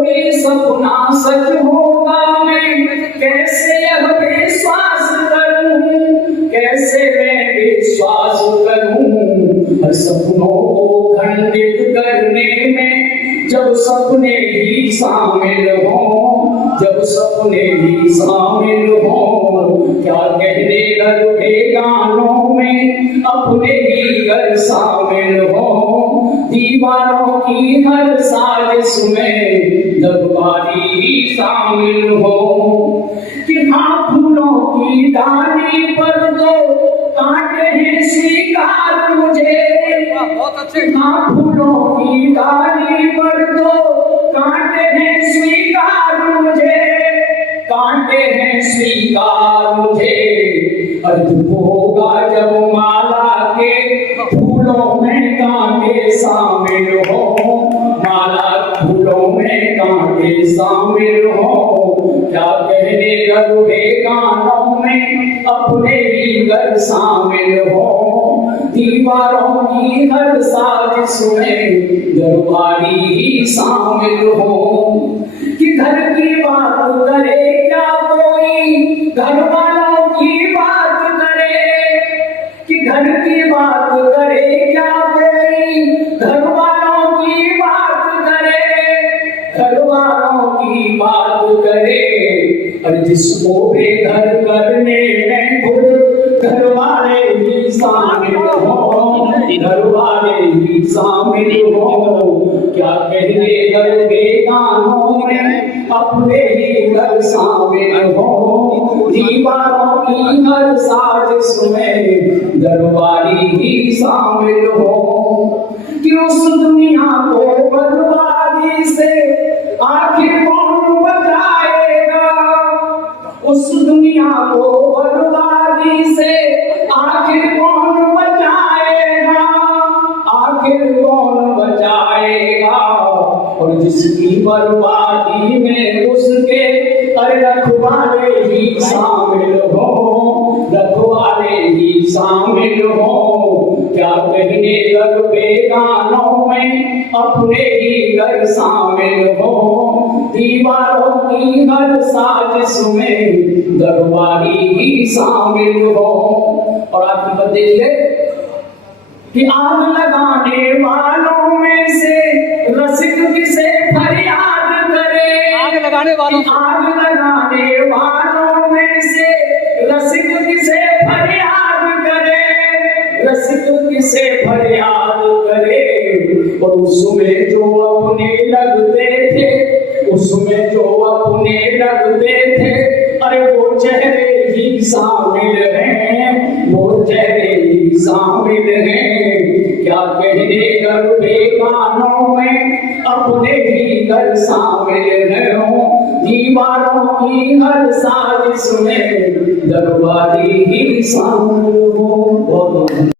कोई सपना सच होगा मैं कैसे अब विश्वास करूं, कैसे मैं विश्वास करूं। हर सपनों को खंडित करने में जब सपने ही शामिल हों, जब सपने ही शामिल हों, क्या कहने गए गानों में अपने ही घर शामिल हों। दीवारों की हर साजिश में दरबारी ही शामिल हो। कि हाँ फूलों की डाली पर तो कांटे हैं स्वीकार मुझे, बहुत अच्छे। हाँ फूलों की डाली पर तो कांटे हैं स्वीकार मुझे, कांटे हैं स्वीकार मुझे। अर्थ होगा जब माला के फूलों में कांटे शामिल हो, माला फूलों में कांटे शामिल हो। क्या कहने गए गानों में अपने ही घर शामिल हो। दीवारों की हर साजिश में दरबारी ही शामिल हो। कि घर की बात करे क्या कोई, घर वालों की बात करे। कि घर की बात करे क्या कोई, घर वालों की बात करे, घर वालों की बात करे। और जिसको बेघर करने में खुद घर वाले ही शामिल हो, घर वाले ही शामिल हो। क्या कहने गए गानों में अपने ही घर शामिल हो। दीवारों की हर साजिश में दरबारी ही शामिल हो। कि उस दुनिया को बर्बादी से आखिर कौन बचाएगा, उस दुनिया को बर्बादी से आखिर कौन बचाएगा, आखिर कौन बचाएगा। और जिसकी बर्बादी में उसके रखवाले ही शामिल हो, रखवाले ही शामिल हो। क्या कहने गए गानों में अपने ही घर शामिल हो। दीवारों की हर साजिश में दरबारी ही शामिल हो। और आप पर देखिए कि आग लगाने वालों में से रसिक किसे फरियाद करे। आग लगाने वालों, आग लगाने वालों में से रसिक किसे फरियाद करे, रसिक किसे फरियाद करे। और उसमें जो अपने लगते थे, उसमें जो अपने लगते थे, अरे वो चेहरे ही शामिल हैं, वो चेहरे ही शामिल हैं। क्या कहने गए गानों में अपने ही घर शामिल हो। दीवारों की हर साजिश में दरबारी ही शामिल हो।